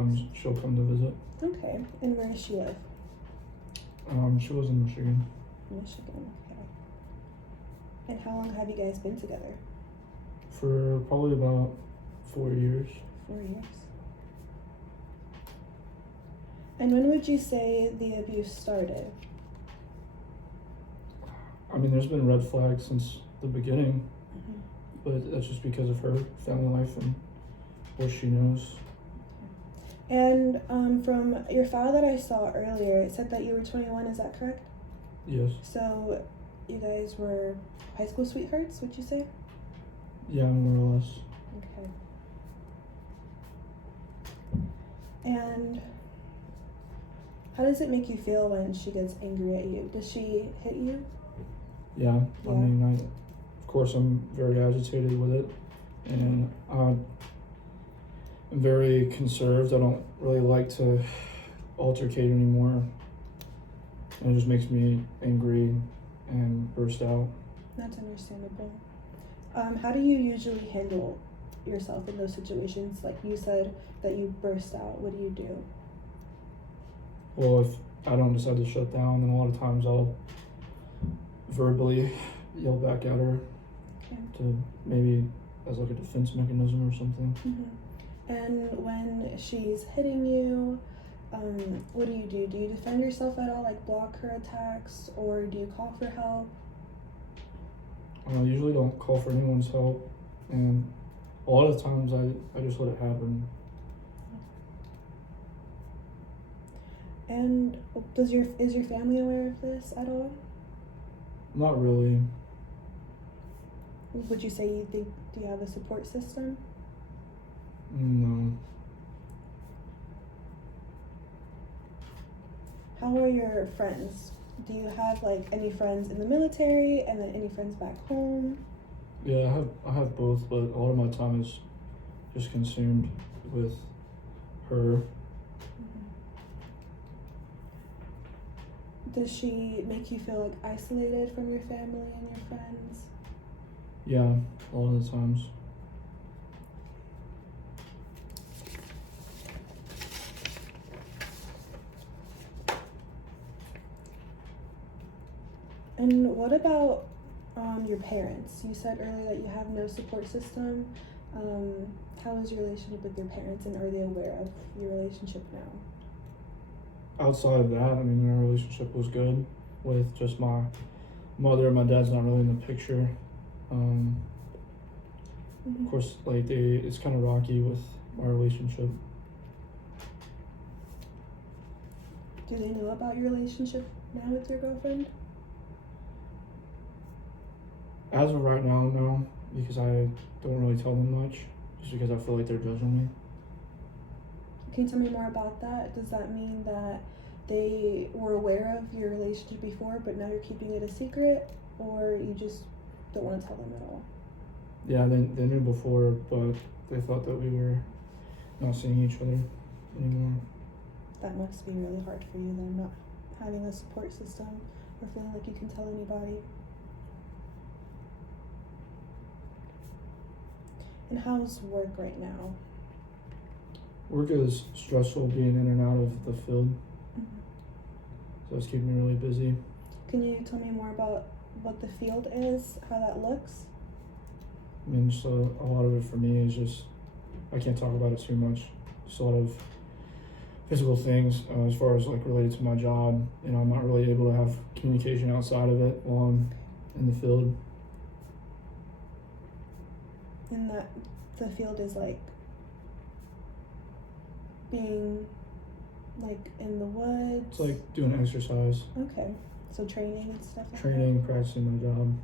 sometimes she'll come to visit. Okay. And where does she live? She lives in Michigan. Michigan. Okay. And how long have you guys been together? For probably about 4 years. 4 years. And when would you say the abuse started? I mean, there's been red flags since the beginning, Mm-hmm. but that's just because of her family life and what she knows. And from your file that I saw earlier, it said that you were 21, is that correct? Yes. So you guys were high school sweethearts, would you say? Yeah, more or less. Okay. And how does it make you feel when she gets angry at you? Does she hit you? Yeah. Yeah. I mean, of course, I'm very agitated with it, and I'm very conserved. I don't really like to altercate anymore. And it just makes me angry and burst out. That's understandable. How do you usually handle yourself in those situations? Like you said that you burst out. What do you do? Well, if I don't decide to shut down, then a lot of times I'll verbally yell back at her Okay. to maybe as like a defense mechanism or something. Mm-hmm. And when she's hitting you, what do you do? Do you defend yourself at all, like block her attacks, or do you call for help? I usually don't call for anyone's help, and a lot of times I just let it happen. And is your family aware of this at all? Not really. Would you say do you have a support system? No. How are your friends? Do you have like any friends in the military and then any friends back home? Yeah, I have both, but a lot of my time is just consumed with her. Does she make you feel like isolated from your family and your friends? Yeah, a lot of the times. And what about your parents? You said earlier that you have no support system. How is your relationship with your parents, and are they aware of your relationship now? Outside of that, I mean, our relationship was good with just my mother. My dad's not really in the picture. Mm-hmm. Of course, like it's kind of rocky with our relationship. Do they know about your relationship now with your girlfriend? As of right now, no, because I don't really tell them much, just because I feel like they're judging me. Can you tell me more about that? Does that mean that they were aware of your relationship before, but now you're keeping it a secret, or you just don't want to tell them at all? Yeah, they knew before, but they thought that we were not seeing each other anymore. That must be really hard for you then, not having a support system or feeling like you can tell anybody. And how's work right now? Work is stressful being in and out of the field, so it's keeping me really busy. Can you tell me more about what the field is, how that looks? I mean, just a lot of it for me is just, I can't talk about it too much. Just a lot of physical things as far as like related to my job. You know, I'm not really able to have communication outside of it while I'm in the field. And that the field is like being like in the woods? It's like doing exercise, Okay, so training and stuff like training, practicing my job.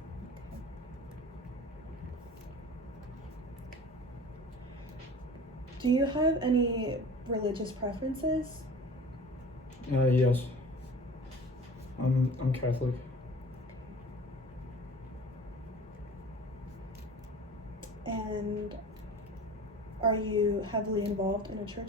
Do you have any religious preferences? Yes. I'm Catholic. And are you heavily involved in a church